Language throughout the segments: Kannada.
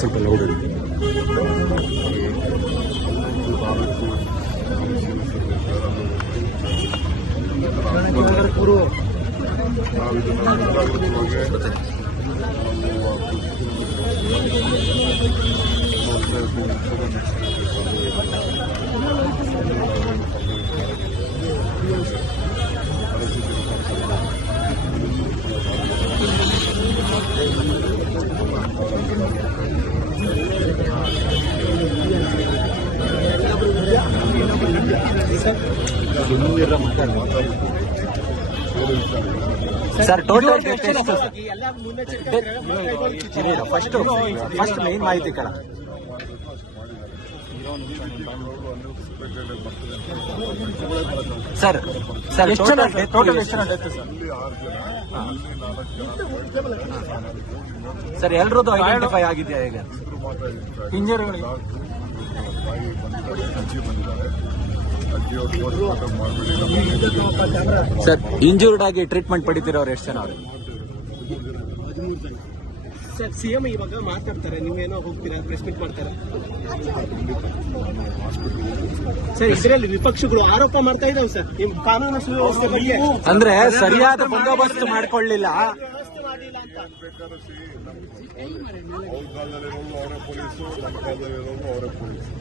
ಸ್ವಲ್ಪ loud sir total first main ಮಾಹಿತಿ ಕಣ ಸರ್ ಟೋಟಲ್ ಎಷ್ಟು ಜನ ಡೆತ್ ಸರ್ ಎಲ್ರದ್ದು ಐಡೆಂಟಿಫೈ ಆಗಿದೆಯಾ ಈಗ ಇಂಜರಿಗಳು ಸರ್ ಇಂಜೂರ್ಡ್ ಆಗಿ ಟ್ರೀಟ್ಮೆಂಟ್ ಪಡಿತಿರೋರು ಎಷ್ಟು ಜನ ಅವರು ಸರ್ ಸಿಎಂ ಇವಾಗ ಮಾತಾಡ್ತಾರೆ, ನೀವೇನೋ ಹೋಗ್ತೀರಾ ಪ್ರೆಸ್ ಮೀಟ್ ಮಾಡ್ತಾರೆ ಸರ್. ಇದರಲ್ಲಿ ವಿಪಕ್ಷಗಳು ಆರೋಪ ಮಾಡ್ತಾ ಇದಾವೆ ಸರ್ ನಿಮ್ ಕಾನೂನು ಸುವ್ಯವಸ್ಥೆ ಬಗ್ಗೆ, ಅಂದ್ರೆ ಸರಿಯಾದ ಬಂದೋಬಸ್ತ್ ಮಾಡ್ಕೊಳ್ಳಿಲ್ಲ. ಅವರೇ ಪೊಲೀಸು, ನಮ್ಮ ಕಾಲದಲ್ಲಿರೋದು ಅವರೇ ಪೊಲೀಸು,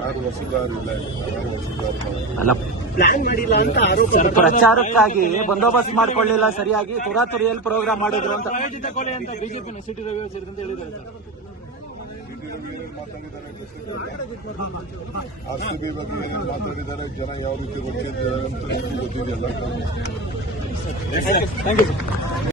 ಯಾರು ಹೊಸದಾರಿಲ್ಲ, ಯಾರು ಹೊಸದಾರ ಅಲ್ಲ ಪ್ಲಾನ್ ಮಾಡಿಲ್ಲ ಅಂತ ಆರೋಪ. ಪ್ರಚಾರಕ್ಕಾಗಿ ಬಂದೋಬಸ್ತ್ ಮಾಡ್ಕೊಳ್ಳಿಲ್ಲ, ಸರಿಯಾಗಿ ತುರಾತುರಿಯಲ್ಲಿ ಪ್ರೋಗ್ರಾಮ್ ಮಾಡಿದ್ರು ಅಂತ ಬಿಜೆಪಿ ಸಿಟಿ ರವಿ ಸೇರಿದಂತೆ ಹೇಳಿದ್ದಾರೆ. RCB ಬಗ್ಗೆ ಏನೇನು ಮಾತಾಡಿದ್ದಾರೆ, ಜನ ಯಾವ ರೀತಿ ಗೊತ್ತಿದ್ದಾರೆ ಅಂತ ಗೊತ್ತಿದೆಯಲ್ಲ.